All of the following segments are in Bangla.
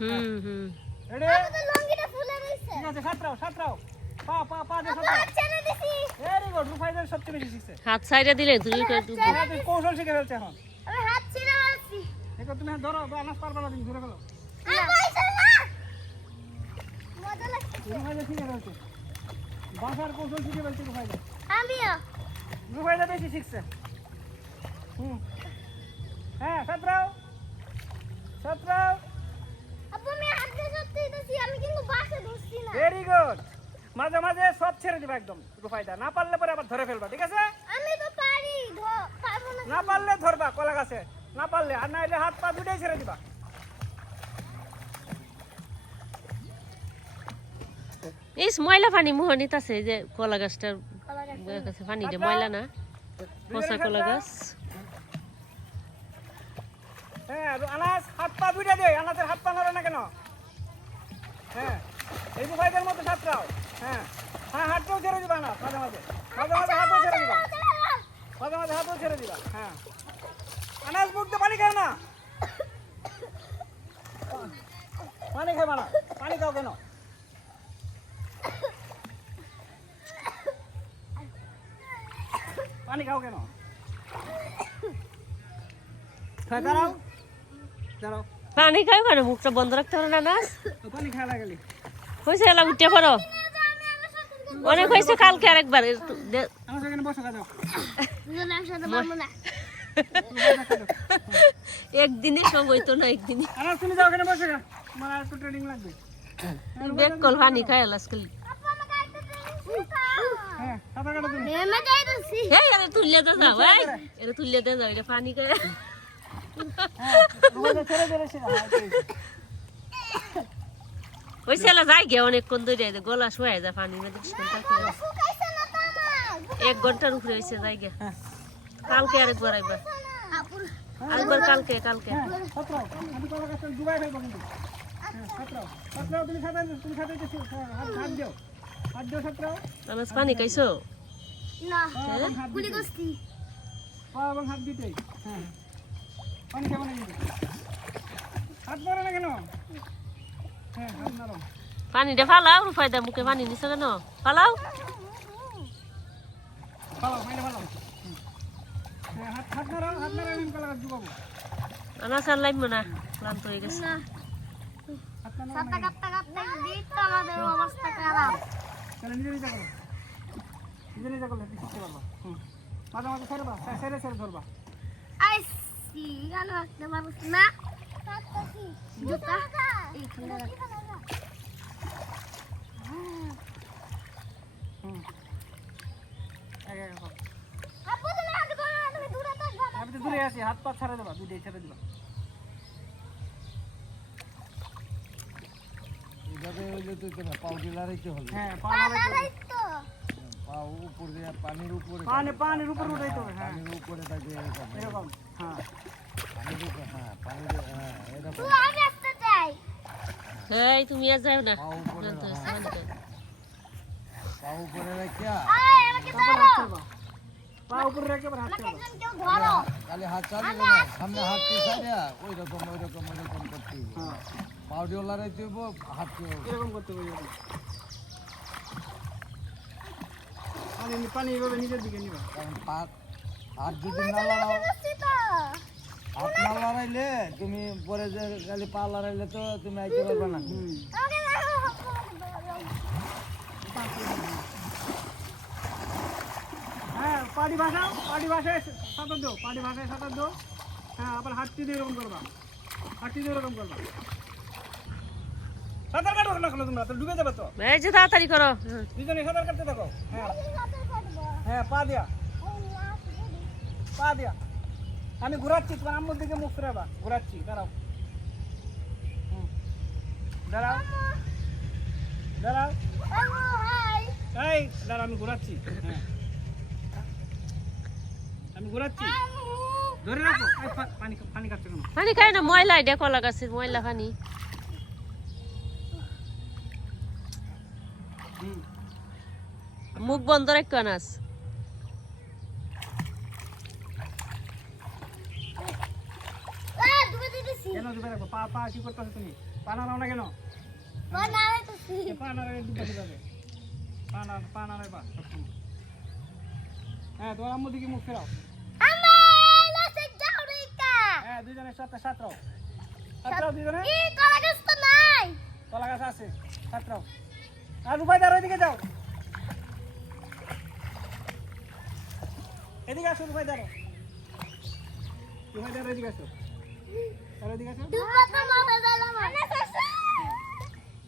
হুম হুম রেডি তো লঙ্গিটা ফুলে রইছে ঠিক আছে সাতরাও পা পা পা দে আপু সাতরাও হাত ছেড়ে দিছি ভেরি গুড রুফাইদার সবচেয়ে বেশি শিখছে হাত সাইডে দিলে তুই হ্যাঁ তুই কৌশল শিখে ফেলছে এখন আমি হাত ছেড়ে দিছি দেখো তুমি হাত ধরো আনাস পারবে না তুমি ধরে ফেলো পয়সা না মজা লাগছে রুফাইদা শিখে ফেলছে বাসার কৌশল শিখে ফেলছে রুফাইদা আমিও রুফাইদা বেশি শিখছে হ্যাঁ সাতরাও আপু আমি হাত দিয়ে সত্যি দিছি আমি কিন্তু বাসে ধরছি না ভেরি গুড মাঝে মাঝে সব ছেড়ে দিবা একদম রুফাইদা না পারলে পরে আবার ধরে ফেলবা ঠিক আছে আমি তো পারি পারবো না না পারলে ধরবা কলা গাছে না পারলে আর না হলে হাত পা দুটাই ছেড়ে দিবা এই ময়লা পানি মোহনিত আছে যে কলা গাছটার কাছে পানিটা ময়লা না পচা কলা গাছ হ্যাঁ আনাস হাত পা দুইটা দে আনাসের হাত পা নড়ে না কেন হ্যাঁ এই রুফাইদার মতো সাতরাও হ্যাঁ হ্যাঁ হাতটাও ছেড়ে দিবা না মাঝে মাঝে হাতও ছেড়ে দিবা মাঝে হাতও ছেড়ে দিবা হ্যাঁ আনাস মুখ দিয়ে পানি খাও না পানি খাবা না পানি খাও কেন পানি খাও কেন হ্যাঁ দাঁড়াও পানি খাই কেন মুখটা বন্ধ রাখতে পারে না নাস পানি খাওয়া গেলি হয়েছে এলা উঠে পড়ো অনেক হয়েছে কালকে আরেকবার আমার সেখানে বসো কাজো দুজন একসাথে পারবো না একদিনে সব হইতো না একদিনে আনাস তুমি যাও ওখানে বসে গা আমার আর একটু ট্রেনিং লাগবে বেক কল পানি খাই এলাস খালি আপু আমাকে একটা জিনিস হ্যাঁ সাঁতার কাটো তুমি নেমে যাইতেছি এই আরে তুললে তো যাও এই আরে তুললে তো যাও এটা পানি খাই রুবাইদা ছেড়ে ধরে সেটা ওই ছেলে যাই গে অনেকক্ষণ ধরে গলা শোয়া যায় পানির মধ্যে শুকাইছে না তো আমার 1 ঘন্টার উপরে হয়েছে যাই গে কালকে আরেকবার আইবার আপুর আরেকবার কালকে হ্যাঁ সাঁতরাও আমি কলা গাছটা ডুবাই ফেলবো কিন্তু হ্যাঁ সাঁতরাও তুমি সাঁতাইতেছো হাত দিও সাঁতরাও আনাস পানি খাইছো না হাত গুলি গোস্তি পা এবং হাত দিতেই হ্যাঁ পানি খাবো না কিন্তু হাত পরে না কেন হ্যাঁ হাত নাড়ো পানিটা ফালাও রুফাইদা মুখে পানি নিছো কেন ফালাও ফালাও পানি ফালাও হ্যাঁ হাত নাড়ো আমি কলা গাছ ডুবাবো আনাস আর লাগবে না ক্লান্ত হয়ে গেছে না হাত নাড়ো সাতা কাপটা দিত আমাদের অবস্থা খারাপ তাহলে নিজে করলে তুই শিখতে পারবা মাঝে মাঝে ছেড়ে ধরবা আইসি গান রাখতে পারবো না জুতা এইখানে রাখ আপু তুমি হাত করো না তুমি দূরে থাকবা আমি তো দূরে আছি হাত পা ছেড়ে দেবা দুইটাই ছেড়ে দিবা এভাবে হইলে তো কেন পাও দিলারাইতে হবে হ্যাঁ পালাই তো পাও উপর দিয়ে পানির উপরে পানির উপর উঠাইতে হবে হ্যাঁ পানির উপরে থাকে এরকম এরকম হ্যাঁ পানির উপরে হ্যাঁ এরকম তুই আগে আসতে চাই এই তুমি আর যাও না পাও উপরে ক্লান্ত হয়েছে পানি খাও। পাও উপরে রাখিয়া আয় আমাকে ধরো পা উপরে রেখে হাত আমাকে ছেড়ে একজন কেউ ধরো খালি হাত চালিয়ে না সামনে হাত পিছাইয়া ওই রকম করতে হইব হ্যাঁ পাও দিয়ে লড়াইতে হইব হাত এরকম করতে হবে পানি এইভাবে নিজের দিকে নিবা কারণ হাত যদি না লড়াও বুঝছি তো হাত না লড়াইলে তুমি পরে যে খালি পা লড়াইলে তো তুমি আইতে পারবে না আমাকে ধরো হ্যাঁ পাড়ি ভাষায় সাঁতার দাও হ্যাঁ আবার হাতটি দিয়ে এরকম করবা সাঁতার কাটো না কেন তোমরা তো ডুবে যাবে তো এই যে তাড়াতাড়ি করো দুজনে সাঁতার কাটতে থাকো হ্যাঁ পা দিয়া আমি ঘোরাচ্ছি তোমার আম্মুর দিকে মুখ ফেরাবা ঘোরাচ্ছি দাঁড়াও দাঁড়াও এই দাঁড়াও আমি ঘোরাচ্ছি হ্যাঁ ধরে রাখো এই পানি খাচ্ছ কেন পানি খাই না ময়লা এটা কলা গাছের ময়লা পানি মুখ বন্ধ রাখো আনাস কেন ডুবে রাখো পা কি করতেছো তুমি পা নাড়াও না কেন? বানাইতেছি পা নাড়ালে ডুববা যাবে। পা নাড়াই পা সবসময়। হ্যাঁ, তোমার আম্মু দিকে মুখ ফেরাও। আমার লাসে যাও রেকা হ্যাঁ, দুইজনের সাথে সাতরাও। সাতরাও দুইজনে। কি কলা গাছ তো নাই কলা গাছ আছে, সাতরাও। আর রুবাইদার ওইদিকে যাও। এদিকে আসো রুবাইদার। রুবাইদার ওইদিকে আসো। আর ওইদিকে আসো। ডুবা তো মাথা জ্বালা মানে শেষে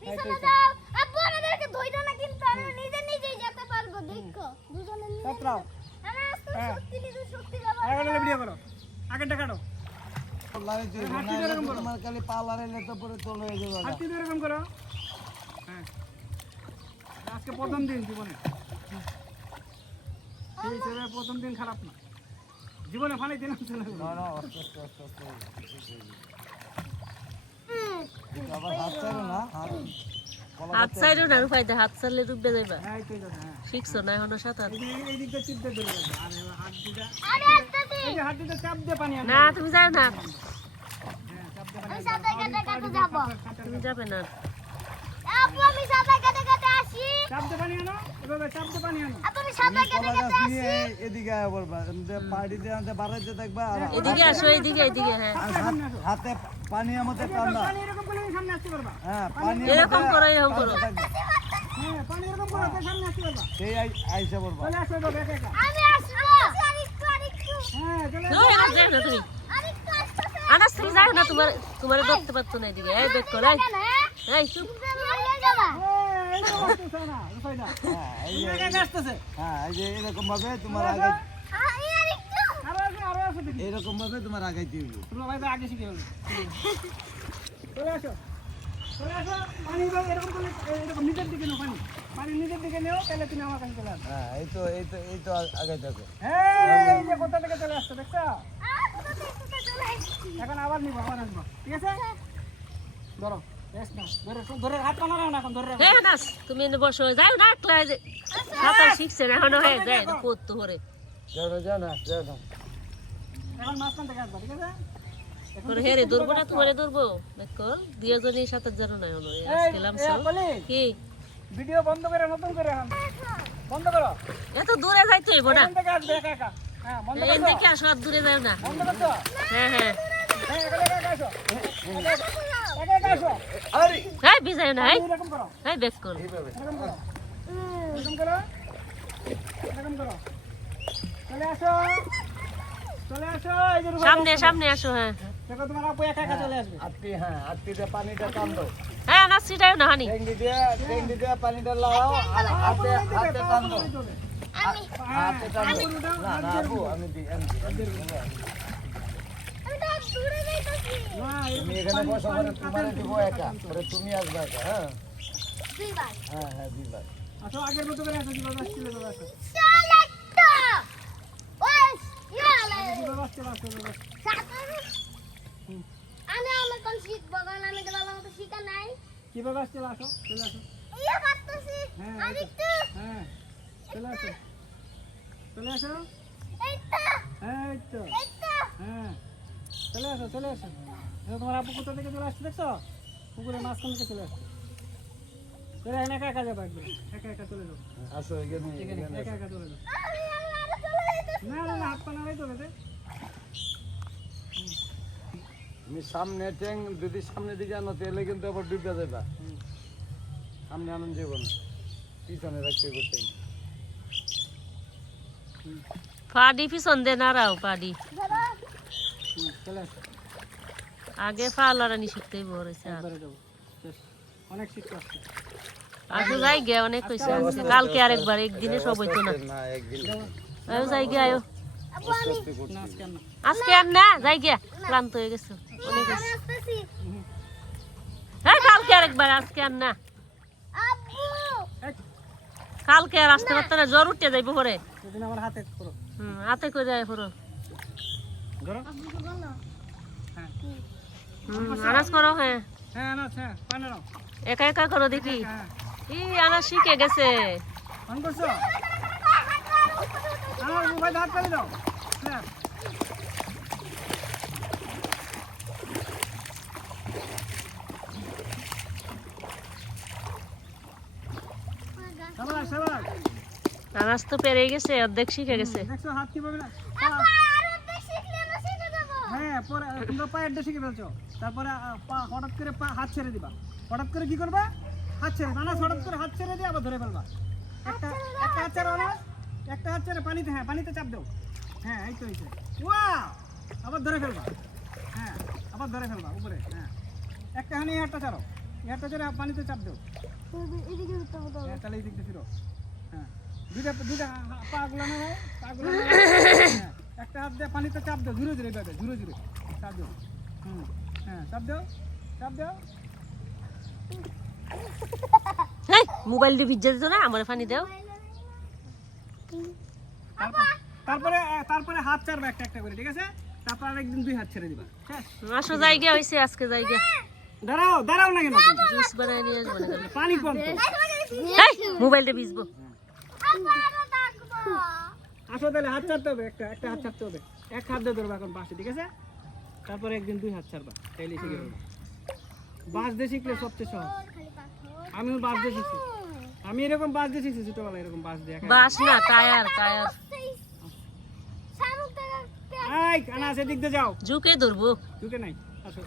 পিছনে যাও আব্বু আমাদেরকে ধইরা না কিন্তু আমি নিজেই যেতে পারবো দেখো দুজনে মিলে সাতরাও। আমি আস্তে হ্যাঁ। শক্তি ব্যবহার আগে ভিডিও করো। আগেরটা কাটো। লাগাইতে হইব, হাঁটতে নাহলে এরকম তো করো। তোমার খালি পা লড়াইলে তো পরে চলে যাবে গা। হাতটি দিয়ে এরকম করো। হ্যাঁ। আজকে প্রথম দিন জীবনে। সেই হিসেবে প্রথম দিন খারাপ না। জীবনে ফানি দিন চলে গেল। না, আস্তে আস্তে আস্তে আস্তে। এটা আবার হাত ছাড়ো না, কলা হাত ছাইরো না রূপাইতে, হাত ছাড়লে ডুববে যাইবা। হ্যাঁ, এইটাই কথা, হ্যাঁ। শিখছো না এখনো সাঁতার? এই দিকটা চিপতে ধরে রাখবে। আর এবার হাত দুটা, আরে আস্তে এই যে হাত দুটা চাপ দিয়ে পানি আনবে। না তুমি যাও না, হ্যাঁ, চাপ দিয়ে পানি আমি আনবে। সাঁতার কাটতে যাবো তুমি যাবে না। আব্বু আমি সাঁতার কাটতে আসি চাপ দিয়ে পানি আনো। এভাবে চাপ দিয়ে পানি আনো। আব্বু আমি সাঁতার কলা গাছ কাটতে নিয়ে আসি এদিকে আয়া পড়বা, পাড়িতে আনতে বাড়াইতে থাকবা আর এদিকে আসো, এদিকে হ্যাঁ। হাতে পানি আমাদের টানবা। পানি এরকম করে সামনে আসতে পারবা। হ্যাঁ, পানি এরকম করো, এরকম করো। হ্যাঁ, পানি এরকম করে সামনে আসতে পারবা। সেই আইসা পড়বা। চলে আসো এভাবে একা একা। আমি আসবো আরেকটু হ্যাঁ, চলে আসো। ওই আর যাও না তুমি, আরেকটু আসতে আনাস থেকে যাও না, তোমার ধরতে পারতো না এদিকে। এই বেক করো, এই চুপ। এই তো আসতেছে না, রুফাইদা। হ্যাঁ, এই যে একা একা আসতেছে। হ্যাঁ, এই যে এরকম ভাবে তোমার আগে আরো আসো দেখি। এরকম ভাবে তোমার আগাইতে হইব। রুফাইদা আগে শিখে গেল। চলে আসো। চলে আসো। পানি এভাবে এরকম করে এরকম নিচের দিকে নাও পানি। পানি নিচের দিকে নেও, তাহলে তুমি আমার কাছে চলে আসো। হ্যাঁ, এই তো আগাই থাকো। এই যে কোথা থেকে চলে আসছো দেখছো? এখন আবার নিবো, আবার আসবো। ঠিক আছে? ধরো। বেশ না। ধরে হাত কানাও না এখন, ধরে রাখো। হ্যাঁ আনাস, তুমি এনে বসো, যাও না একলা। এই যে সাঁতার শিখছে না এখনো, হয়ে যায় পড়তো করে। যাও না। এখন মাঝখান থেকে আসবা, ঠিক আছে? করে হেরে ধরবো না, তোমারে ধরবো। বেক কর, দুজনই সাঁতার জানো না এখনো। আজকে লামছো কি? ভিডিও বন্ধ করে নতুন করে এখন বন্ধ করো। এত দূরে যাইতে হইব না, এখান থেকে আসবে একা একা। হ্যাঁ, বন্ধ এই করো। দিকে আসো, আর দূরে যাও না। বন্ধ করছো? হ্যাঁ হ্যাঁ, হ্যাঁ, একা একা আসো। একা একা আসো। আরে হ্যাঁ বিজায় না, এরকম করো। হ্যাঁ বেক কর। এইভাবে এরকম করো। এরকম করো। এরকম করো। চলে আসো। চলে আসো। এই যে রুফাইদা সামনে আসো। হ্যাঁ দেখো তোমার আপু একা একা চলে আসবে। আটটিতে পানিটা টান দাও। হ্যাঁ আনাস ছিটাও না হানি। টেঙ্গি দিয়ে পানিটা লাগাও আর হাতে টান দাও। আমি হাতে টান দাও। না আবু আমি দিই। আমি তো দূরে যাইতাছি না, তুমি এখানে বসো, পরে তোমার দিব একা, পরে তুমি আসবে একা। হ্যাঁ দুইবার হ্যাঁ দিবা। আসো, আগের মতো করে আসো, যেভাবে আসছিলে চলে আসো। চালাক্তা ওই ইয়ালে যেভাবে আসছিলে আসো, যেভাবে আসো। আমি আমার কোন শিখবো কারণ আমি তো ভালো মতো শিখা নাই কিভাবে আসছিলে আসো, চলে আসো। ইয়া পারতেছি হ্যাঁ, আরেকটু হ্যাঁ, চলে আসো। চলে আসো। এইটা হ্যাঁ, এই তো। এইটা হ্যাঁ, চলে আসো, চলে আসো। দেখো তোমার আপু কোথা থেকে চলে আসছে দেখছো? পুকুরের মাঝখান থেকে চলে আসছে। চলে এখানে একা একা যাবো একদম। একা একা চলে যাবো। আসো এখানে এখানে এখানে একা একা চলে যাবো। আমি আরো চলে যাইতাছি না না না, হাত পা নাড়াই চলে দে। তুমি সামনে ট্যাং যদি সামনের দিকে আনো তাহলে কিন্তু আবার ডুবে যাবা। সামনে আনন্দ যাবো না, পিছনে রাখতে করতে। পাডি পিছন দে নাড়াও, পাডি ধরো চলে আসো। আগে পা লড়ানি শিখতেই বলেছে। একবারে যাবো। শেষ। অনেক শিখতে আসছে। আসো যাই গে, অনেক হয়েছে আজকে। কালকে আরেকবার, একদিনে সব হইতো না। না একদিন আয়ো যাই গে, আয়ো আব্বু আমি না, আজকে আর না। আজকে আর না, যাই গে, ক্লান্ত হয়ে গেছো অনেক হয়েছে। আমি আসতেছি হ্যাঁ কালকে আরেকবার, আজকে আর না। আব্বু এই, কালকে আর আসতে পারতো না, জ্বর উঠে যাইবো পরে। সেদিন আমার হাতে করো। হাতে করে যায় পুরো। ধরো। আব্বু তো বলো হ্যাঁ, আনাজ করো। হ্যাঁ হ্যাঁ, না, হ্যাঁ, পানি নাও। একা একা করো দেখি। হ্যাঁ, ই আনাজ শিখে গেছে। অন করছো? আমার মোবাইল হাত ফেলে দাও। হ্যাঁ। আনাস তো পেরে গেছে, অর্ধেক শিখে গেছে। দেখছো হাত কিভাবে না আব্বা আর অর্ধেক শিখলে আমরা শিখে যাবো। হ্যাঁ পরে তোমরা পায়ের দিয়ে শিখে ফেলছো, তারপরে হঠাৎ করে হাত ছেড়ে দিবা। হঠাৎ করে কি করবা? হাত ছেড়ে আনাস, হঠাৎ করে হাত ছেড়ে দিয়ে আবার ধরে ফেলবা। একটা একটা হাত ছেড়ে আনাস, একটা হাত ছেড়ে পানিতে, হ্যাঁ পানিতে চাপ দাও। হ্যাঁ এই তো হয়েছে। ওয়াও, আবার ধরে ফেলবা। হ্যাঁ আবার ধরে ফেলবা উপরে। হ্যাঁ একটা হানি এই হাতটা ছাড়ো, এই হাতটা ছেড়ে পানিতে চাপ দাও। এদিকে উঠতে হবে। হ্যাঁ তাহলে এই দিক দিয়ে ফিরো। হ্যাঁ দুইটা পা গুলানো হয়, পা গুলানো হয়। হ্যাঁ একটা হাত দিয়ে পানিতে চাপ দাও, ধীরে ধীরে এইভাবে, ধীরে ধীরে চাপ দাও। হ্যাঁ চাপ দাও, চাপ দাও। এই মোবাইল দিয়ে ভিজে দিত না, আমার পানি দাও। তারপরে তারপরে হাত ছাড়বা একটা একটা করে, ঠিক আছে? তারপর আরেকদিন 2 হাত ছেড়ে দিবা। ঠিক আছে? আসো জায়গা হইছে আজকে জায়গা। দাঁড়াও দাঁড়াও না কেন তুমি? জুস বানাই নিয়ে আসবো না কেন? পানি কম তো। এই মোবাইল দিয়ে ভিজবো। আব্বা আরো ডাকবো। আসো তাহলে হাত ছাড়তে হবে, একটা একটা হাত ছাড়তে হবে। এক হাত দিয়ে ধরবা এখন বাঁশে, ঠিক আছে? তারপরে একদিন 2 হাত ছাড়বা, তাইলে শিখে যাবে। বাঁশ দিয়ে শিখলে সবচেয়ে সহজ। খালি পাথর। আমিও বাঁশ দিয়ে শিখছি। আমি এরকম বাঁশ দিয়ে শিখছি ছোটবেলায়, এরকম বাঁশ দিয়ে। বাস না, টায়ার টায়ার। শাহরুখ টাকা এই কানা সেদিক দিয়ে যাও, ঝুঁকে ধরবো। ঢুকে নাই। আসো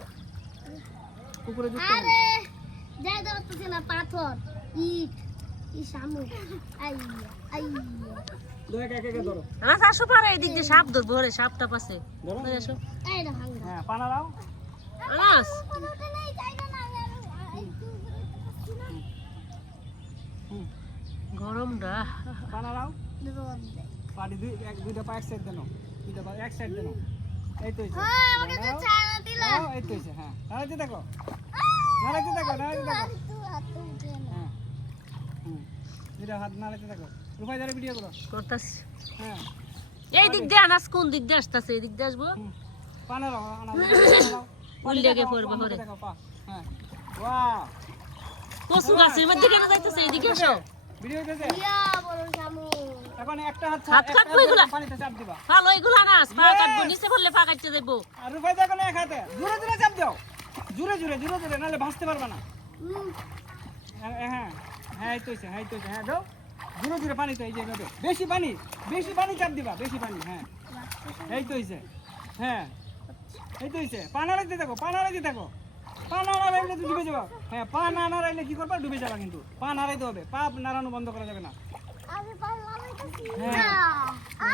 পুকুরে ঢুকতে হবে। আরে যাই ধরতেছে না, পাথর ইট ই শামুক। আইয়া আইয়া। এক এক এক ধরো, আনাস আসো পারে, এদিক দিয়ে সাপ ধরবো। ওরে সাপটা পাশে। ধরো। ওই আসো এই না ভাঙা। হ্যাঁ পানা দাও। আনাস। কোনোটা নেই, জায়গা না। একটু উপরে উঠতে পারছি না। গরমটা পানা দাও। রোদ দেয়। পানি দুইটা পা এক সাইড দেন, দুইটা পা এক সাইড দেন। এই তো হইছে। হ্যাঁ, আমাকে তো ছাড়া দিলা। দাও, এই তো হইছে। হ্যাঁ নাড়াইতে দেখো, নাড়াইতে দেখো, নাড়াইতে দেখো। একটু হাত উঠে না। হ্যাঁ দুইটা হাত নাড়াইতে দেখো। রূপাই ধরে ভিডিও করো। করতাছি। হ্যাঁ এই দিক দিয়ে আনাস কোন দিক দিয়ে আসতেছে? এই দিক দিয়ে আসবো। পানা দাও, আনা দাও। উল্লেগে পড়বে হরে। দেখো পা। হ্যাঁ ওয়াও, কচু গাছের মধ্যে কেন যাইতেছে? এইদিকে আসো। ভিডিও হইতেছে। ইয়া বড় শামুক। এখন একটা হাত হাত কাটবো এগুলা? পানিতে চাপ দিবা। ভালো এগুলো আনাস, পা কাটবো, নিচে পড়লে পা কাটতে যাইবো। আর রূপাই দেখো না এক হাতে জোরে জোরে চাপ দাও, জোরে জোরে জোরে জোরে, নাহলে ভাসতে পারবে না। হ্যাঁ হ্যাঁ হ্যাঁ এই তো হইছে, হ্যাঁ এই তো হইছে। হ্যাঁ দাও জোরে জোরে পানিতে, এই যে এইভাবে। বেশি পানি চাপ দিবা, বেশি পানি। হ্যাঁ এই তো হইছে। হ্যাঁ এই তো হইছে। পা নাড়াইতে থাকো, পা নাড়াইতে থাকো। পা না নাড়াইলে তো ডুবে যাবা। হ্যাঁ পা না নাড়াইলে কি করবা? ডুবে যাবা। কিন্তু পা নাড়াইতে হবে, পা নাড়ানো বন্ধ করা যাবে না। আমি পারলাম এটা কি? হ্যাঁ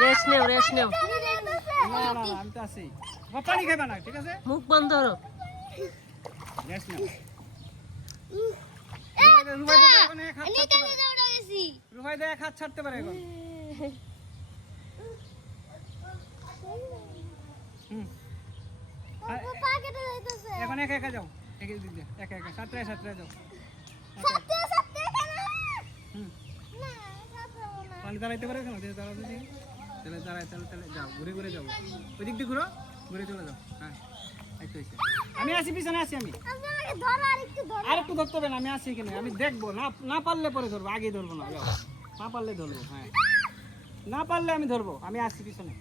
রেস্ট নেও, রেস্ট নেও। না না না, আমি তো আছি। পানি খাইবা না, ঠিক আছে? মুখ বন্ধ করো। গ্যাস না। রুবাই দা এখন এক হাত ছাড়তে পারে। নিজে উঠে গেছি। রুবাই দা এক হাত ছাড়তে পারে এখন। হুম পা কেটে যাইতেছে। এখন একা একা যাও, এক দিক দিয়ে একা একা, সাঁতরে সাঁতরে যাও। সাথে সাথে কেন? হুম না, সাথে না। পানি দাঁড়াইতে পারে কেন? দাঁড়াও দিদি, তাহলে দাঁড়ায়, তাহলে যাও, ঘুরে ঘুরে যাও। ওই দিক দিয়ে ঘুরো, ঘুরে চলে যাও। হ্যাঁ এই তো হইছে। আমি আসি, পিছনে আসি আমি। আমাকে ধরো, আর একটু ধরো। আর একটু ধরতে হবে না, আমি আসি এখানে। আমি দেখবো, না পারলে পরে ধরবো, আগেই ধরবো না। যাও, না পারলে ধরবো। হ্যাঁ না পারলে আমি ধরবো, আমি আসি পিছনে।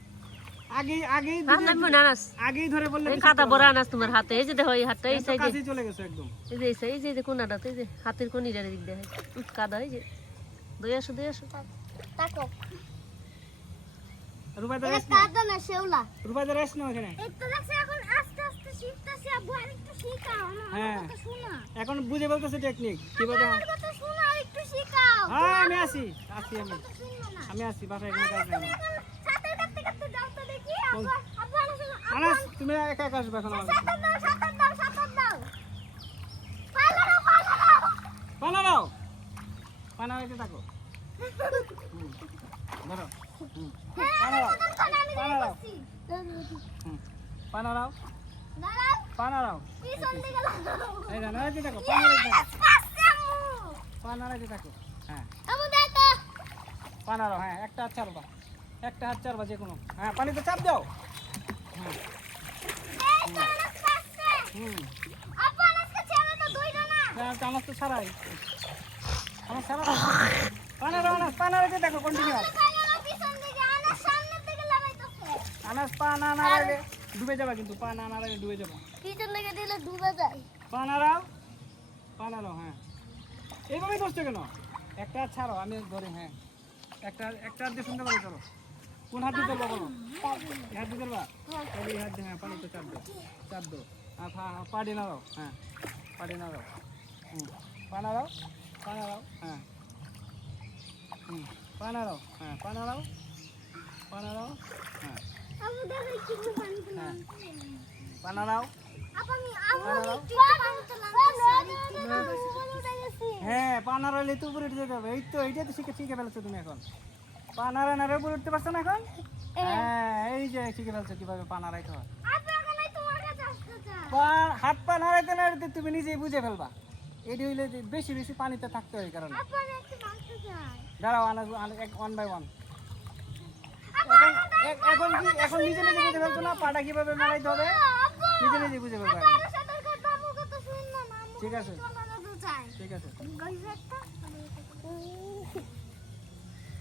আগেই আগেই হাত নামবো না আনাস। আগেই ধরে বললে এই কাটা বড় আনাস তোমার হাতে। এই যে দেখো, এই হাতটা এই সাইডে। কাছেই চলে গেছে একদম। এই যে এই যে কোনাটা, এই যে হাতের কোনিটার দিক দিয়ে কাদা। এই যে দই আসো, দই আসো। তাকো। রুবাইদা এটা রেস্ট নাও, কাদা না, শেওলা। রুবাইদা রেস্ট নাও এখানে। এই তো দেখছি এখন আস্তে আস্তে শিখতেছি। আব্বু আরেকটু শিখাও না। হ্যাঁ। আমার কথা শোনা। এখন বুঝে বলতেছে টেকনিক কিভাবে। আমার কথা শোনা, আরেকটু শিখাও। হ্যাঁ আমি আসি আমি কথা শুনলো না। আমি আসি, বাসায় এখানে কাজ নেই আমার। সাঁতার কাটতে কাটতে যাও তো দেখি। আব্বু আব্বু আনাস তুমি একা একা আসবে এখন আমার কাছে। সাঁতার দাও, সাঁতার দাও, সাঁতার দাও। পালা দাও, পালা দাও। পানা দাও, পানা রাখতে থাকো। ধরো। পানা দাও, পানা দাও। পানা দাও, দাঁড়াও, পানা দাও। পিছন দিকে দাও। এই না রাখতে থাকো, পানা রাখতে থাকো, আস্তে আম্মু। পানা রাখতে থাকো। হ্যাঁ আম্মু দেখো। পানা দাও। হ্যাঁ একটা হাত ছাড়বা, একটা হাত ছাড়বা যে কোনো। হ্যাঁ পানিতে চাপ দাও। হ্যাঁ এই তো অনেক কাছে। হুম আব্বু আজকে ছেড়ে তো দুইটা না। আমার তো ছাড়াই, আমার ছাড়া। পানা দাও, আনাস পানা রাখতে থাকো কন্টিনিউ। পালা পিছন দিকে, আনার সামনের দিকে লাগাইতেছে। আনাস পা না নাড়াইলে ডুবে যাবা, কিন্তু পা না নাড়াইলে ডুবে যাবা। পিছন দিকে দিলে ডুবে যায়। পা নাড়াও, পা নাড়াও। হ্যাঁ এইভাবেই ধরছো কেন? একটা হাত ছাড়ো, আমি ধরি। হ্যাঁ একটা হাত দিয়ে শুনতে পারি চলো কোন হাত দিয়ে চলবা বলো এই হাত দিয়ে চলবা তাহলে এই হাত দিয়ে হ্যাঁ পানিতে চাপ দো আর পাড়ি না দাও হ্যাঁ পাড়ি না দাও পানা দাও হ্যাঁ পানা দাও হ্যাঁ পানা দাও হ্যাঁ আবু দাদা একটু পানি দিলাম পানা দাও আবু একটু পানি দিলাম হ্যাঁ পানা রইলে তো উপরে উঠে যেতে হবে এই তো এইটা তো শিখে ফেলেছো তুমি এখন পানা রানারে উপরে উঠতে পারছো না এখন হ্যাঁ এই যে শিখে ফেলছো কিভাবে পানা রাখতে হয় হাত পা নাড়াইতে তুমি নিজেই বুঝে ফেলবা এটি হইলে বেশি বেশি পানিতে থাকতে হয় কারণ দাঁড়াও ওয়ান বাই ওয়ান এখন নিজে বুঝে ফেলছো না পাটা কিভাবে নাড়াইতে হবে নিজে বুঝে ফেলবা ঠিক আছে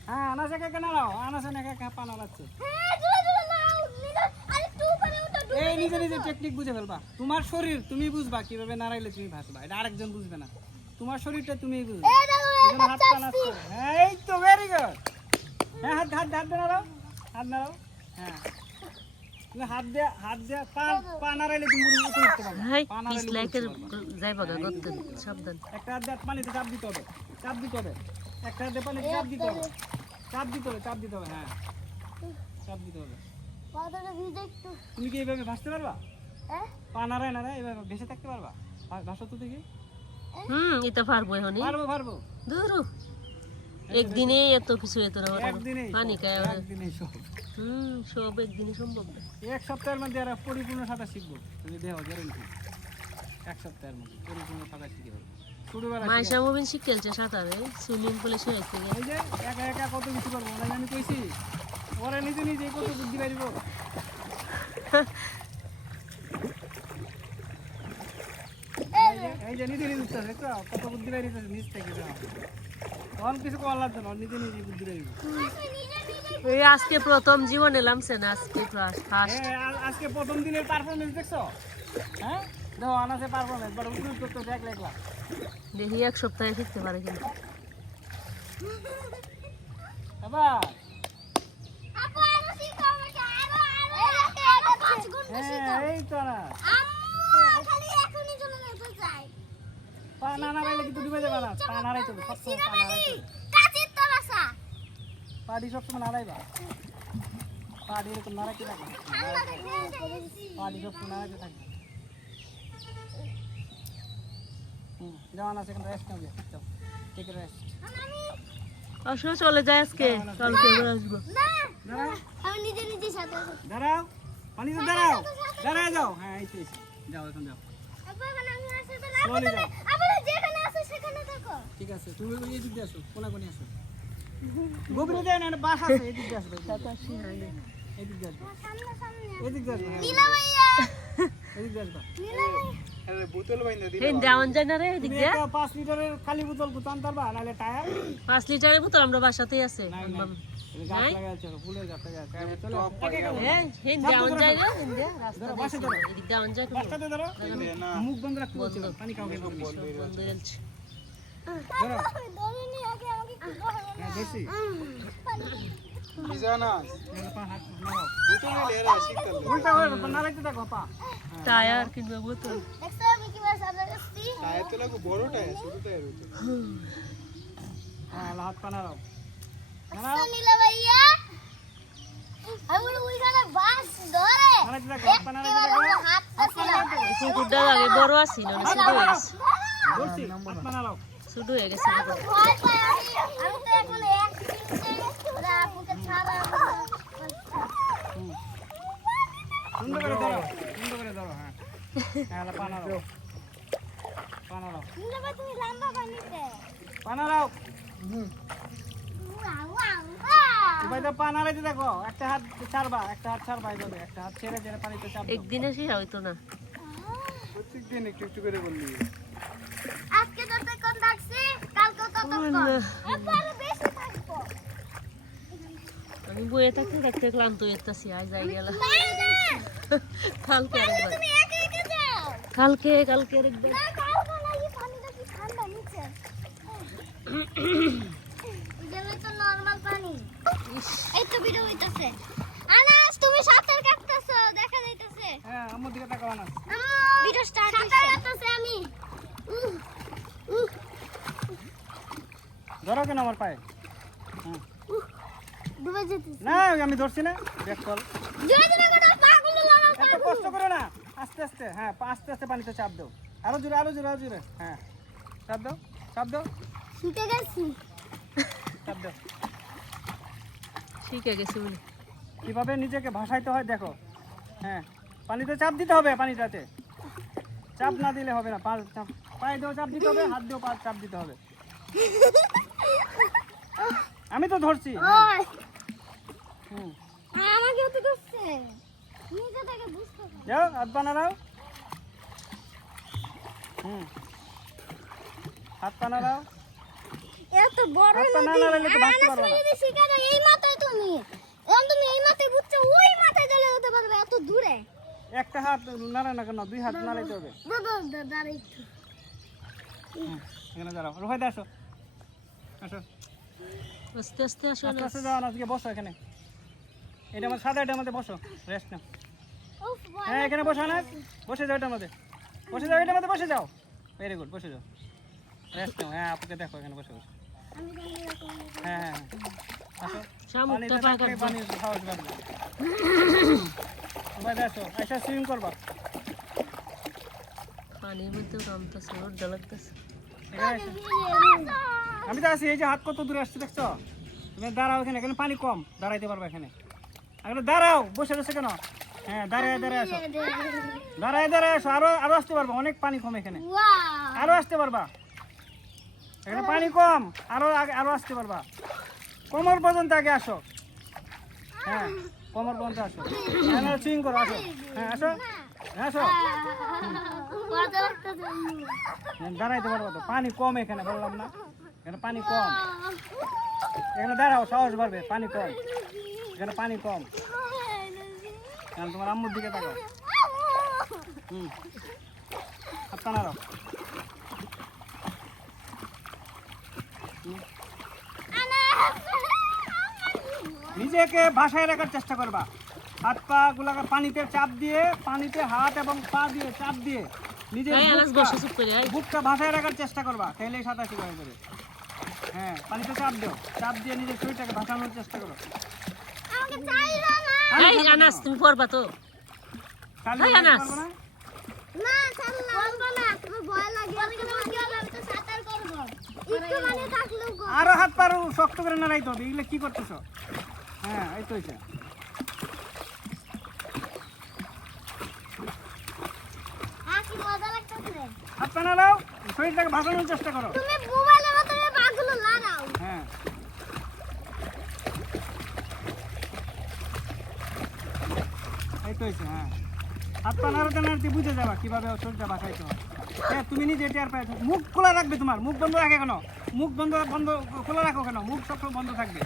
হ্যাঁ আনাস একা নাড়াও আনাস একা পা নাড়াচ্ছে এই নিজে টেকনিক বুঝে ফেলবা তোমার শরীর তুমি বুঝবা কিভাবে নাড়াইলে তুমি ভাসবা এটা আরেকজন বুঝবে না তোমার শরীরটা তুমিই বুঝবে হাত পা নাড়ছো এই তো ভেরি গুড হ্যাঁ হাত নাড়াও হ্যাঁ তুমি হাত দিয়ে পা নাড়াইলে তুমি উপরে উঠতে পারবে হাই পা নাড়াইলে ডিসলাইকের যাইবা গা গত সাবধান একটা হাত দিয়ে পানিতে চাপ দিতে হবে একটা হাত দিয়ে পানিতে চাপ দিতে হবে হ্যাঁ চাপ দিতে হবে তুমি কি এইভাবে ভাসতে পারবা পা নাড়ায় এইভাবে ভেসে থাকতে পারবা ভাসো তো দেখি এটা পারবো এখনই পারবো দূরু একদিনে এত কিছু এত না একদিনেই পানি খায় একদিনেই সব সব একদিনে সম্ভব না এক সপ্তাহের মধ্যে আর পরিপূর্ণ সাঁতার শিখবো তুমি দেহ গ্যারেন্টি এক সপ্তাহের মধ্যে পরিপূর্ণ সাঁতার শিখে যাবে ছোটবেলা মাইশা মুবিন শিখেছে সাঁতারে সুইমিং পুলে শিখাইছে এই যে একা কত কিছু পারবো না আমি কইছি ওরা নিজে কত বুদ্ধি পারিব এই যে নিজে উঠতে দেখো কত বুদ্ধি পারিব নিজ থেকে তখন কিছু করার লাগবে না নিজে বুদ্ধি পারিব এই আজকে প্রথম জীবনে নামছে না আজকে ফার্স্ট আজকে প্রথম দিনের পারফরমেন্স দেখছো হ্যাঁ দেখো আনাসে পারফরমেন্স বড় উঠতে তো দেখ লাগলা দেখি এক সপ্তাহে শিখতে পারে কিন্তু আবার এই তো না পা না নাড়াইলে কিন্তু ডুবে যাবে না পা নাড়াইতে হবে সবসময় পা নাড়াইতে হবে পাটি সবসময় নাড়াইবা পাটি এরকম নাড়াইতে থাকবে পাটি সবসময় নাড়াইতে থাকবে যেমন আছে কিন্তু রেস্ট নেবে ঠিক রেস্ট আসো চলে যায় আজকে কালকে আবার আসবো দাঁড়াও পানিতে দাঁড়াও যাও হ্যাঁ এই তো যাও এখন যাও স্লোলি যাও ঠিক আছে তুমি এই দিক দিয়ে আসো কোনাকুনি আসো গোবরে দেয় না বাস আছে এই দিক দিয়ে আসবে এই দিক দিয়ে আসবে এই দিক দিয়ে আসবে এই দিক দিয়ে আসবে আরে বোতল বাইন্দা দিলা এই দেওয়ান যায় না রে এদিক দিয়ে 5 লিটারের খালি বোতল গুতান পারবা নালে টায়ার 5 লিটারের বোতল আমরা বাসাতেই আছে গাছ লাগাইছে ফুলের গাছ লাগাইছে চলো এই দেওয়ান যায় না রাস্তা বাসে ধরো এদিক দেওয়ান যায় বাসটাতে ধরো মুখ বন্ধ রাখতে বলছো পানি খাও কেন বন্ধ হয়েছে ধরো হ্যাঁ বেশি Mizanas. পা হাত নাও Butuh ni lera sikal. উল্টা হয়ে নাড়াইতে থাকো পা টায়ার কিংবা বোতল Saya tu lagu boru taya, suruh taya itu. হ্যাঁ হাত পা নাড়াও নাড়াইতে থাকো হাত পা নাড়াইতে থাকো কুকুরটা আগে বড় আছিল না ছোট হয়ে গেছে বলছি হাত পা নাড়াও ছোট হয়ে গেছে সুন্দর করে ধরো হ্যাঁ হ্যাঁ পা নাড়াও পা নাড়াও পা নাড়াও এবার তো পা নাড়াইতে থাকো একটা হাত ছাড়বা এইভাবে একটা হাত ছেড়ে ছেড়ে পানিতে চাপ দাও। একদিনে সে হইতো না প্রত্যেকদিন একটু একটু করে বললি। আজকে যতক্ষণ থাকছি কালকেও ততক্ষণ আরো বেশি থাকবো আমি বইয়ে থাকতে থাকতে ক্লান্ত হইতাছি আজ যাই গেল কালকে আরেকবার তুমি একা একা যাও কালকে আরেকবার না কালকে নাকি পানিটা কি ঠান্ডা নিচে গেলে তো নরমাল পানি এই তো ভিডিও হইতাছে আনাস তুমি সাঁতার কাটতেছো দেখা যাইতাছে হ্যাঁ আম্মুর দিকে তাকাও আনাস ভিডিও স্টার্ট হইছে সাঁতার কাটতেছে আমি ধরো কেন আমার পায়ে ডুবে যেতেছে না আমি ধরছি না ব্যাক কল জোরে জোরে করো পাগুলো লড়াও এত কষ্ট করো না আস্তে আস্তে হ্যাঁ আস্তে আস্তে পানিতে চাপ দাও আরো জোরে আরো জোরে আরো জোরে হ্যাঁ চাপ দাও চাপ দাও শিখে গেছি চাপ দাও শিখে গেছি বলে কিভাবে নিজেকে ভাসাইতে হয় দেখো হ্যাঁ পানিতে চাপ দিতে হবে পানিটাতে চাপ না দিলে হবে না পায়ে দিয়েও চাপ দিতে হবে হাত দিয়েও চাপ দিতে হবে আমি তো ধরছি ওই হুম আমাকে তো করছে নিজে থেকে বুঝতে পারে যাও হাত পানা দাও হুম হাত পানা দাও এত বড় হাতটা না নদী নাড়ালে তো ভাসতে আনাস পারবা না। যদি শিখে দাও এই মাথায় তুমি এখন তুমি এই মাথায় বুঝছো ওই মাথায় চলে যেতে পারবে এত দূরে একটা হাত নাড়া না কেন দুই হাত নাড়াইতে হবে দাঁড়াই হুম, এখানে দাঁড়াও রোহাই দা আসো আসো আস্তে আস্তে আসো আস্তে আস্তে যাও আজকে বসো এখানে এটা আমার সাদা এটার মধ্যে বসো রেস্ট নাও উফ হ্যাঁ এখানে বসো না বসে যাও এটার মধ্যে বসে যাও এটার মধ্যে বসে যাও ভেরি গুড বসে যাও রেস্ট নাও হ্যাঁ আপনাকে দেখো এখানে বসে বসে আমি জানি এরকম হ্যাঁ হ্যাঁ আসো শামুক তো পানিতে পা থাকলে কাটবে পানির সাহস বাড়বে রোহাই দা আসো আইসা সুইমিং করবা পানির মধ্যেও নামতেছে ওর লাগতেছে এখানে এসো। আমি তো আছি এই যে হাত কত দূরে আসছে দেখছো তুমি দাঁড়াও এখানে এখানে পানি কম দাঁড়াইতে পারবে এখানে এখানে দাঁড়াও বসে বসে কেন হ্যাঁ দাঁড়ায় দাঁড়ায় আসো দাঁড়ায় দাঁড়ায় আসো আরো আরো আসতে পারবা অনেক পানি কম এখানে ওয়াও আরো আসতে পারবা এখানে পানি কম আরো আরো আসতে পারবা কোমর পর্যন্ত আগে আসো হ্যাঁ কোমর পর্যন্ত আসো হ্যাঁ সুইং করো আসো হ্যাঁ আসো হ্যাঁ আসো মজা লাগতেছে হ্যাঁ, দাঁড়াইতে পারবো তো পানি কম এখানে বললাম না এখানে পানি কম এখানে দাঁড়াও সাহস বাড়বে পানি কম এখানে পানি কম এখন তোমার আম্মুর দিকে তাকাও হুম হাত টানাও নিজেকে ভাসায় রাখার চেষ্টা করবা হাত পা গুলাকে পানিতে চাপ দিয়ে পানিতে হাত এবং পা দিয়ে চাপ দিয়ে নিজের এই আনাস বসে চুপ করে এই বুকটা ভাসায় রাখার চেষ্টা করবা তাহলেই সাঁতার শিখা হয়ে যাবে হ্যাঁ পানিতে চাপ দিও চাপ দিয়ে নিজের শরীরটাকে ভাসানোর চেষ্টা করো আমাকে চাইলো না এই আনাস তুমি পড়বা তো চালিয়ে এই যেতে আনাস। পারবো না? না ছাড়লাম না তোমার ভয় লাগে আমি তো সাঁতার করব একটু মানে থাকলেও করব আরো হাত পা আরো শক্ত করে নাড়াইতে হবে এগুলো কি করতেছো হ্যাঁ এই তো হয়েছে কি মজা লাগতেছে হাত পা নাড়াও শরীরটাকে ভাসানোর চেষ্টা করো তুমি মোবাইলের মতো পাগুলো লাগাও হ্যাঁ এই তো হয়েছে হ্যাঁ হাত পা নাড়াতে নাড়াতে বুঝে যাবা কিভাবে শরীরটা ভাসাইতে হয় হ্যাঁ তুমি নিজে টের পাই মুখ খোলা রাখবে তোমার মুখ বন্ধ রাখে কেন মুখ বন্ধ বন্ধ খোলা রাখো কেন মুখ সব বন্ধ থাকবে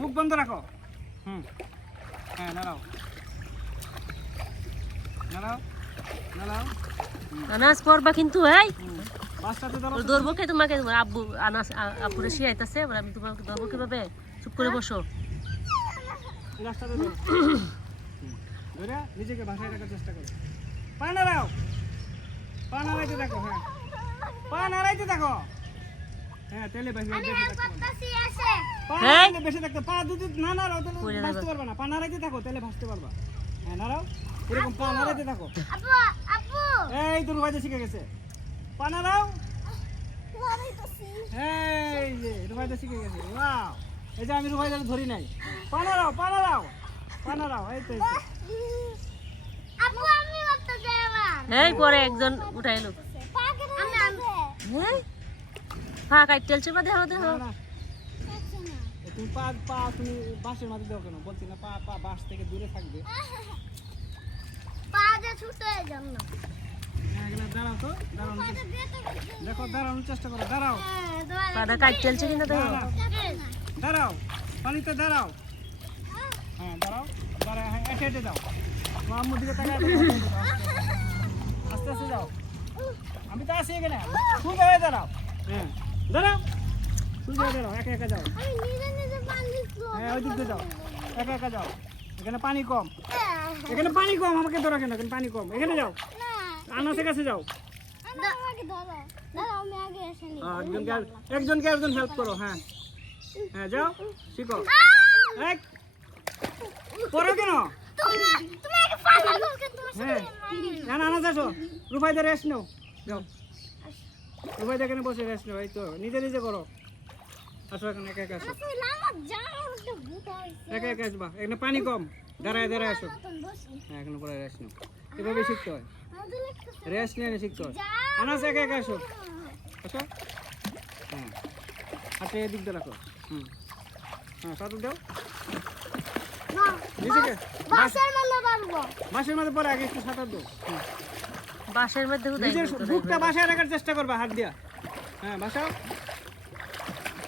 মুখ বন্ধ রাখো হুম হ্যাঁ নাড়াও নাড়াও নাড়াও আনাস পড়বা কিন্তু এই পাঁচটাতে ধরো ওর ধরবো কে তোমাকে তোমার আব্বু আনাস আপুরে শিয়াইতেছে এবার আমি তোমাকে ধরবো কিভাবে চুপ করে বসো এই রাস্তাতে ধরো ধরে নিজেকে ভাসায় রাখার চেষ্টা করো পা নাড়াও পা নাড়াইতে থাকো হ্যাঁ পা নাড়াইতে থাকো হ্যাঁ তেলে বেশি আমি বেশি হেল্প থাকতে পারবে। করতেছি আসে পা এই! নাড়াইতে বেশি থাকতে পা দুধ না নাড়াও তাহলে পড়ে ভাসতে যাবে। পারবে না পা নাড়াইতে থাকো তাহলে ভাসতে পারবা হ্যাঁ নাড়াও এরকম পা নাড়াইতে থাকো আপু আপু এই তো রুবাইতে শিখে গেছে পা নাড়াও লাগাইতেছি এই যে রুবাইতে শিখে গেছে ওয়াও এই যে আমি রুবাইতে ধরি নাই পা নাড়াও পা নাড়াও পা নাড়াও এই তো এই তো। আপু আমি করতে যাই আবার এই পরে একজন উঠাই এলো পাকে আমি হ্যাঁ পা কাটতেলছে বা দেখো দেখো না, না, তুমি পা তুমি বাঁশের মাঝে দাও কেন বলছি না পা বাঁশ থেকে দূরে থাকবে পা যে ছুটে জন্য হ্যাঁ এখানে দাঁড়াও তো দাঁড়ানো দেখো দাঁড়ানোর চেষ্টা করো দাঁড়াও পাটা কাটতেলছে কিনা দেখো না, দাঁড়াও পানিতে দাঁড়াও হ্যাঁ দাঁড়াও দাঁড়াও হ্যাঁ এসে এসে যাও তোমার আম্মুর দিকে তাকায় দেখো, আস্তে আস্তে যাও আমি তো আছি এখানে সোজা হয়ে দাঁড়াও হ্যাঁ দাঁড়াও সোজা দাঁড়াও, একা একা যাও। আমি নিজে নিজে পানি হ্যাঁ, ওই দিক দিয়ে যাও, একা একা যাও। এখানে পানি কম, এখানে পানি কম, আমাকে ধরো কেন, এখানে পানি কম, এখানে যাও, না আনাসের কাছে যাও। আমাকে ধরো দাঁড়াও আমি আগে এসে নিই একজনকে একজন হেল্প করো। হ্যাঁ হ্যাঁ, যাও, শিখো। এক, পড়ো কেন? তুমি আগে পানি করকে তুমি হ্যাঁ, না না, আনাস আসো, রুফাইদা রেস্ট নাও, যাও। রুফাইদা এখানে বসে রেস্ট নাও, এই তো, নিজে নিজে করো। আসো এখানে, একা একা আসো, আসলে আমার জামার একটা ভূত হইছে একা একা আসবা। এখানে পানি কম, দাঁড়ায় দাঁড়ায় আসো। মতন বসি হ্যাঁ, এখানে পরে রেস্ট নাও, এভাবে শিখতে হয়, আমাদের লাগতেছে রেস্ট নিয়ে শিখতে হয়। আনাস একা একা আসো, আসো। হ্যাঁ, হাতে এদিক দিয়ে রাখো। হ্যাঁ, সাঁতার দাও। না নিচে বাসের মধ্যে পারবো বাসের মধ্যে পরে আগে একটু সাঁতার দাও। বাঁশের মধ্যে উদাই নিজের বুকটা বাসায় রাখার চেষ্টা করবা হাত দিয়া। হ্যাঁ, বাসাও।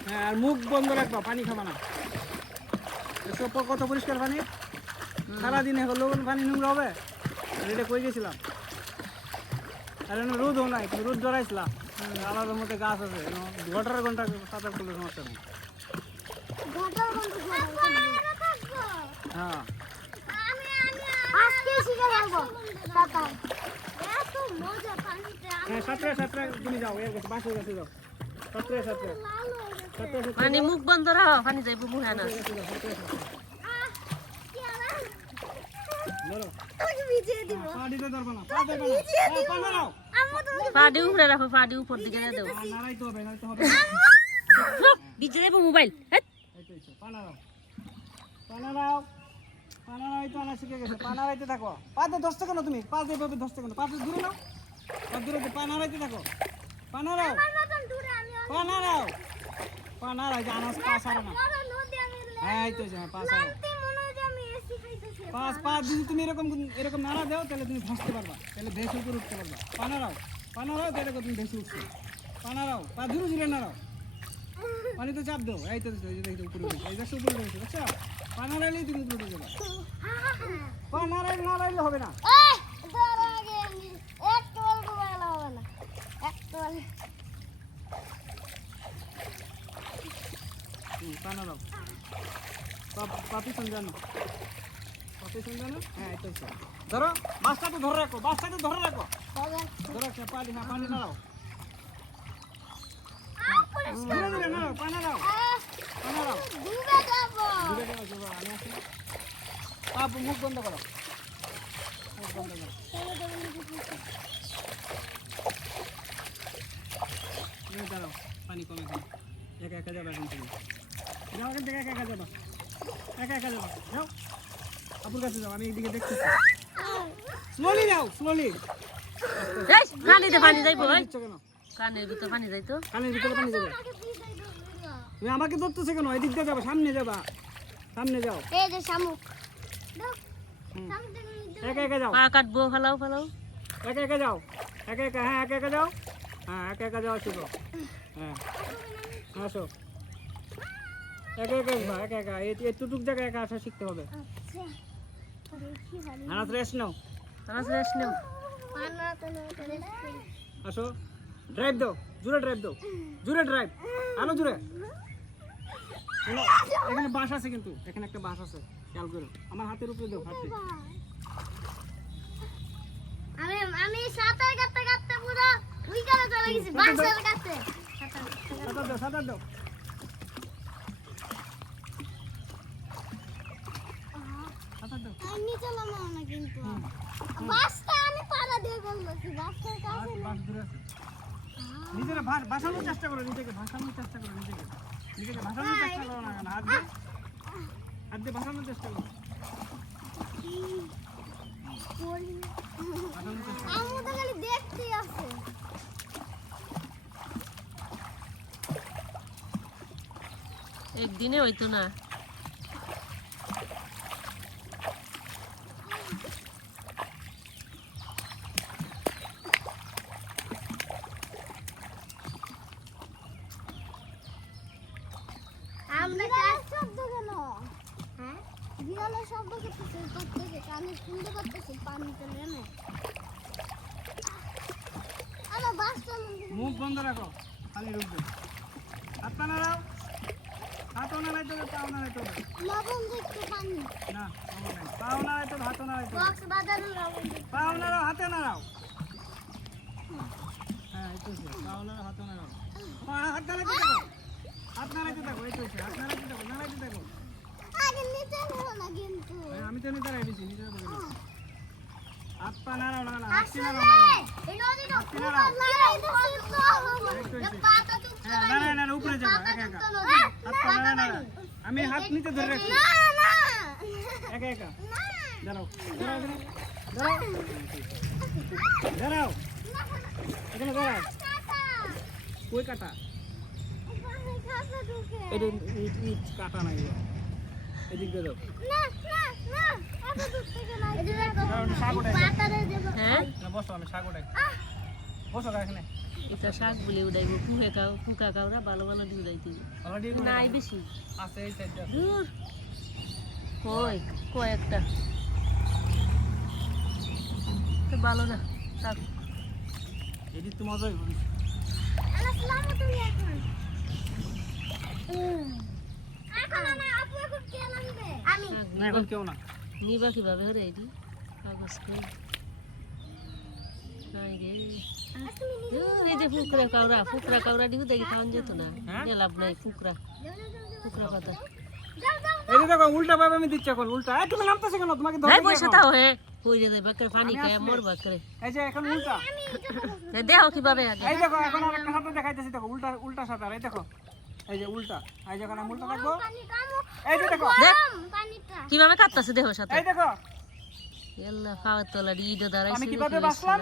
হ্যাঁ, আর মুখ বন্ধ রাখবা, পানি খাবা না। এসব কত পরিষ্কার পানি, সারাদিনে হলো পানি নোংরা হবে। আর এটা কই গেছিলাম, আর এনে রোদও নাই, তুমি রোদ ধরাইছিলাম। আলাদার মধ্যে গাছ আছে, ঘন্টার ঘন্টা সাঁতার করলে সমস্যা নেই। ঘটার বন্ধ থাকবো হ্যাঁ, আমি আজকে শিখে যাবো টাটা এত মজা পানিতে হ্যাঁ, সাঁতরে সাঁতরে তুমি যাও, এর কাছে বাসের কাছে যাও, সাঁতরে সাঁতরে লাল হয়ে গেছে সাঁতরে সাঁতরে পানি মুখ বন্ধ রাখো, পানি যাইব মুহে না। সাঁতরে সাঁতরে কি আরাম ধরো। তোমাকে ভিজিয়ে দিব পা দিতে ধরবা না, পা ধরবা না। হ্যাঁ, পা নাড়াও। আম্মু তোমাকে পাডি উপরে রাখো, পাডি উপর দিকে দিয়ে দাও। আর নাড়াইতে হবে, নাড়াইতে হবে। বিজে দেবো মোবাইল। এই তো, এই তো, পা নাড়াও। পা নাড়াও। পা নাড়াই তো আনা শিখে গেছে, পা নাড়াইতে থাকো। পা দিয়ে ধরছো কেন তুমি? পা দিয়ে এভাবে ধরছো কেন? পা দিয়ে দূরে নাও। পা দূরে দিয়ে পা নাড়াইতে থাকো। পা নাড়াও। আমার মতন দূরে আমি পা নাড়াও। পা নাড়াই, যে আনাস পা সারে না। বড় নদী আমি হ্যাঁ, এই তো, হ্যাঁ, পা সারো। লাগতে মনে হয় যে আমি এসি খাইতেছি পা যদি তুমি এরকম এরকম নাড়া দাও, তাহলে তুমি ভাসতে পারবা, তাহলে ভেসে উপরে উঠতে পারবা। পা নাড়াও, পা নাড়াও, তাহলে তুমি ভেসে উঠছো। পা নাড়াও, পা ধীরে ধীরে নাড়াও। পানিতে চাপ দাও, এই তো, এই যে দেখো উপরে উঠেছে, এই দেখছো উপরে উঠেছে, বুঝছো? পা নাড়াইলেই তুমি উপরে উঠে যাবে। পা নাড়াইলে হবে না। এই দাঁড়া আগে আমি একটু অল্প বেলা হবে না একটু পা নাড়াও। পা পিছন জানো, পা পিছন জানো। হ্যাঁ, এই তো, এই তো। ধরো, বাসটাকে ধরে রাখো, বাসটাকে ধরে রাখো। ধরো, পানি, হ্যাঁ, পানি নাড়াও। ধীরে ধীরে নাড়াও, পা নাড়াও, পা নাড়াও। ডুবে যাবো ধীরে ধীরে যাবো, আমি আসি। পা মুখ বন্ধ করো, মুখ বন্ধ করো। তুমি দাঁড়াও, পানি কমে যাও, একা একা যাবে এখন তুমি। যাও, এখান থেকে একা একা যাবা, একা একা যাবা, যাও। আপুর কাছে যাও, আমি এইদিকে দেখতেছি। স্লোলি যাও, স্লোলি। এই কানিতে পানি যাইব, ওই দিচ্ছ কেন? কানের ভিতর পানি যাইতো। কানের ভিতরে পানি যাবে। তুমি আমাকে ধরতেছো কেন? এদিক দিয়ে যাবা, সামনে যাবা, সামনে যাও। এই যে শামুক হুম। একা একা যাও, পা কাটবো, ফালাও ফালাও। একা একা যাও, একা একা, হ্যাঁ, একা একা যাও। হ্যাঁ, একা একা যাওয়া শিখো। হ্যাঁ, আসো, একা একা আসবা, একা একা। এতটুক জায়গায় একা আসা শিখতে হবে। আনাস রেস্ট নাও, তারা রেস্ট নেও। আসো, ড্রাইভ দাও, জোরে ড্রাইভ দাও, জোরে ড্রাইভ, আলো জোরে। এখানে বাস আছে, কিন্তু এখানে একটা বাস আছে, খেয়াল করো। আমার হাতের উপরে দাও, হাতে। আমি আমি সাঁতার কাটতে কাটতে পুরো উইকারে চলে গেছি বাসের কাছে সাঁতার দাও, সাঁতার দাও। সাঁতার দাও। আমি নিচে নামো না কিন্তু বাসটা আমি পাড়া দিয়ে বলছি বাসের কাছে বাস দূরে আছে। নিজেকে ভাসানোর চেষ্টা করো, নিজেকে ভাসানোর চেষ্টা করো, নিজেকে ভাসানোর চেষ্টা করো না কেন? হাত দিয়ে ভাসানোর চেষ্টা করো, ভাসানোর চেষ্টা করো। আমি তো খালি দেখতেই আছে একদিনে হইতো না। আমরা কাজ শব্দ কেন হ্যাঁ বিড়ালের শব্দ করতেছে কানে শুনতে পারতেছি পানিতে নেমে আমার বাসটা মুখ বন্ধ রাখো, পানি ঢুকবে। হাতটা নাড়াও, হাতও নাড়াইতে হবে, পাও নাড়াইতে হবে। লবণ দেখতে পানি না, লবণ নাই। পাও নাড়াইতে হবে, হাতও নাড়াইতে হবে। বক্স বাজারে লবণ দেখতে পাও নাড়াও, হাতে নাড়াও। হ্যাঁ, এই তো হচ্ছে। পাও নাড়াও, হাতও নাড়াও। হাত নাড়াইতে থাকো। হাত নাড়াইতে থাকো, এই তো হচ্ছে। হাত নাড়াইতে থাকো, নাড়াইতে থাকো। আগে নিচে হলো না কিন্তু হ্যাঁ, আমি তো এমনি দাঁড়াই দিছি, নিচে যাবো কেন? হাত পা নাড়াও না, হাতটি আসলে নাড়াও না। এই নদীটা হাতটি নাড়াও। পাতা তো হ্যাঁ, নাড়ায় নাড়ায় উপরে যাবো, একা একা। হাত পা নাড়ায় নাড়ায়। আমি হাত নিচে ধরে রাখছি। না না একা একা। দাঁড়াও, দাঁড়াও, দাঁড়াও। দাঁড়াও, দাঁড়াও। এখানে দাঁড়াও। কই কাটা? এটা ইট ইট কাটা নাই। এদিক দিয়ে যাও। হ্যাঁ না, বসো, আমি শাক উঠাই। বসো এখানে। এটা শাক বলে উড়াইব ফুকা কাউরা ভালো ভালো দিয়ে উড়াইতে অলরেডি নাই বেশি আছে এই সাইডটা। দূর কয়েকটা তো ভালো না থাক। এদিক তো মজাই হবে। না, এখন কেউ না। নিবা কিভাবে রে এটি কাগজ করে নাই রে এই যে ফুকরা কাউরা দিও দেখি খাওয়ান যেত না লাভ নাই ফুকরা পাতা এই যে দেখো, উল্টা ভাবে আমি দিচ্ছি এখন, উল্টা। এই, তুমি নামতেছো কেন? তোমাকে ধরে নাই দিই পয়সা এখন। তাও হে হই রে বাকরে পানি খায় মরবা করে এই যে এখন উল্টা। দেখো কিভাবে আগে এই দেখো, এখন আর একটা সাঁতার দেখাইতেছি, দেখো উল্টা উল্টা সাঁতার। এই দেখো, এই যে উল্টা। এই যখন আমি উল্টা থাকবো, এই যে দেখো, দেখ কিভাবে কাটতাছে দেখো সাথে এই দেখো এল্লা খাওয়ার তোলা ইডো আমি দাঁড়াইছে কিভাবে বাসলাম।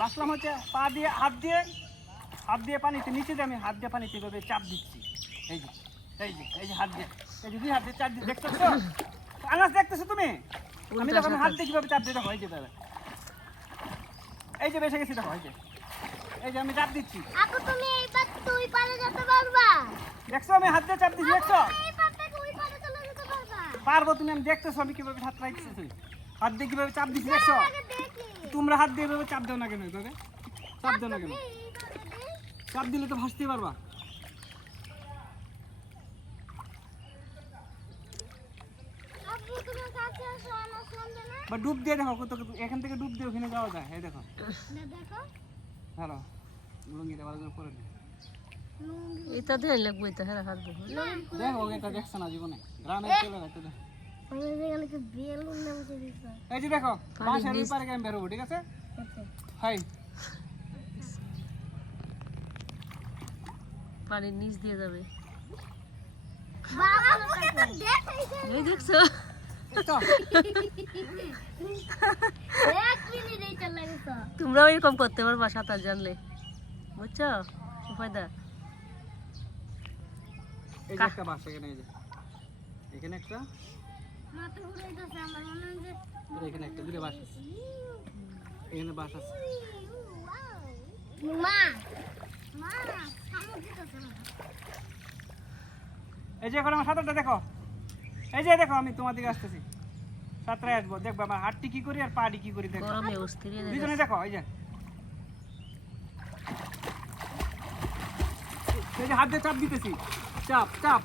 বাসলাম হচ্ছে পা দিয়ে, হাত দিয়ে পানিতে নিচে দিয়ে আমি হাত দিয়ে পানিতে এভাবে চাপ দিচ্ছি। এই যে এই যে হাত দিয়ে, এই যে দুই হাত দিয়ে চাপ দিয়ে, দেখছো তো? আনাস দেখতেছো তুমি? আমি দেখো, আমি হাত দিয়ে কিভাবে চাপ দিয়ে, দেখো এই যে দাদা, এই যে বেসে গেছি, দেখো এই যে আমি চাপ দিচ্ছি, আপু তুমি এইবার তুই পারে যেতে পারবা দেখছো? আমি হাত দিয়ে চাপ দিচ্ছি, দেখছো? এই পার থেকে ওই পারে চলে যেতে পারবা পারবো তুমি, আমি দেখতেছো আমি কিভাবে হাত রাখতেছি, হাত দিয়ে কিভাবে চাপ দিচ্ছি, দেখছো? আগে দেখি তোমরা হাত দিয়ে এভাবে চাপ দাও না কেন? এভাবে চাপ দাও না কেন? চাপ দিলে তো ভাসতে পারবা। আপু তুমি কাছে আসো আমার সামনে না বা ডুব দিয়ে দেখো, কত এখান থেকে ডুব দিয়ে ওখানে যাওয়া যায়। এই দেখো, দেখো হ্যালো, লুঙ্গিটা ভালো করে পরে নে। এটা দেন লাগবে এটা হেরা হাত দেখো দেখো, এটা দেখছো না জীবনে, গ্রামে চলে যাচ্ছে। আমি যেখানে কি বেলুন নামতে দিছ এই যে দেখো, বাঁশের ওই পারে আমি বেরোবো, ঠিক আছে? হাই, পানির নিচ দিয়ে যাবে বাবা আমাকে তো দেখাইছে এই দেখছো দেখছো? এক মিনিট এই চলে গেছে তোমরাও এরকম করতে পারবা সাঁতার জানলে বুঝছো উপায়দা এই যে একটা বাঁশ, এখানে এই যে, এখানে একটা, মাথা ঘুরাইতেছে আমার মনে হয় যে আর এখানে একটা, দুটো বাঁশ আছে, এখানে বাঁশ আছে। মা মা সামনে দিতেছে না এই যে এখন আমার সাঁতারটা দেখো, এই যে দেখো, আমি তোমার দিকে আসতেছি, সাঁতরায় আসবো, দেখবো আমার হাতটি কি করি আর পাটি কি করি, দেখো গরমে অস্থির হয়ে দুজনে দেখো। এই যে হাত দিয়ে চাপ দিতেছি, চাপ চাপ,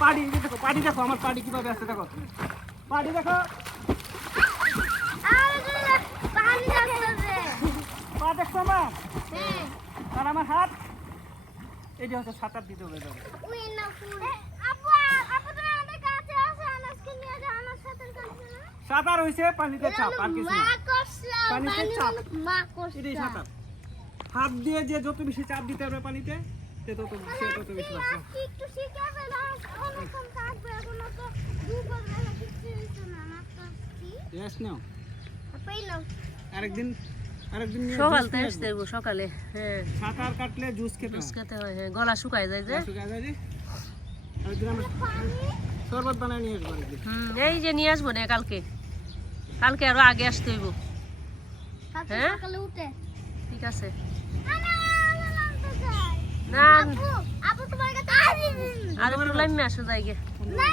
পাটি, এই যে দেখো, পাটি দেখো, আমার পাটি কিভাবে আসছে, দেখো পাটি দেখো, আরে দিলে পানি যাচ্ছে পা দেখছো আমার, হ্যাঁ আর আমার হাত, এইটা হচ্ছে সাঁতার দিতে হবে। দেখো উই না ফুল আপু আপু তুমি আমাদের কাছে আসো আনাসকে নিয়ে যাও আমার সাথে কাছে না সাঁতার হইছে পানিতে চাপ, আর কিছু না, মা কষলা পানিতে পানি চাপ। মা এটাই কষলা সাঁতার। হাত দিয়ে যে যত বেশি চাপ দিতে হবে পানিতে, সে তত বেশি বাঁচবে। একটু শিখে ফেলাম অনেকক্ষণ থাকবে এখনো তো দুপুর বেলা কিছু হইছে না মাত্র কি রেস্ট নাও, পেলাম আরেকদিন নিয়ে সকাল juice থেকে খেয়ে দেখবো সকালে হ্যাঁ সাঁতার কাটলে জুস খেতে জুস হয়। খেতে হয় হ্যাঁ গলা শুকায় যায় যে শুকায় যায় যে। আরেকদিন আমরা শরবত বানায় নিয়ে আসবো আরেকদিন। এই যে নিয়ে আসবো না কালকে আরো আগে আসতে হইব কালকে হ্যাঁ? সকালে উঠে ঠিক আছে আমি নামতে চাই না আপু আপু তোমার কাছে আর একটু লাইমে আসো যাইগে না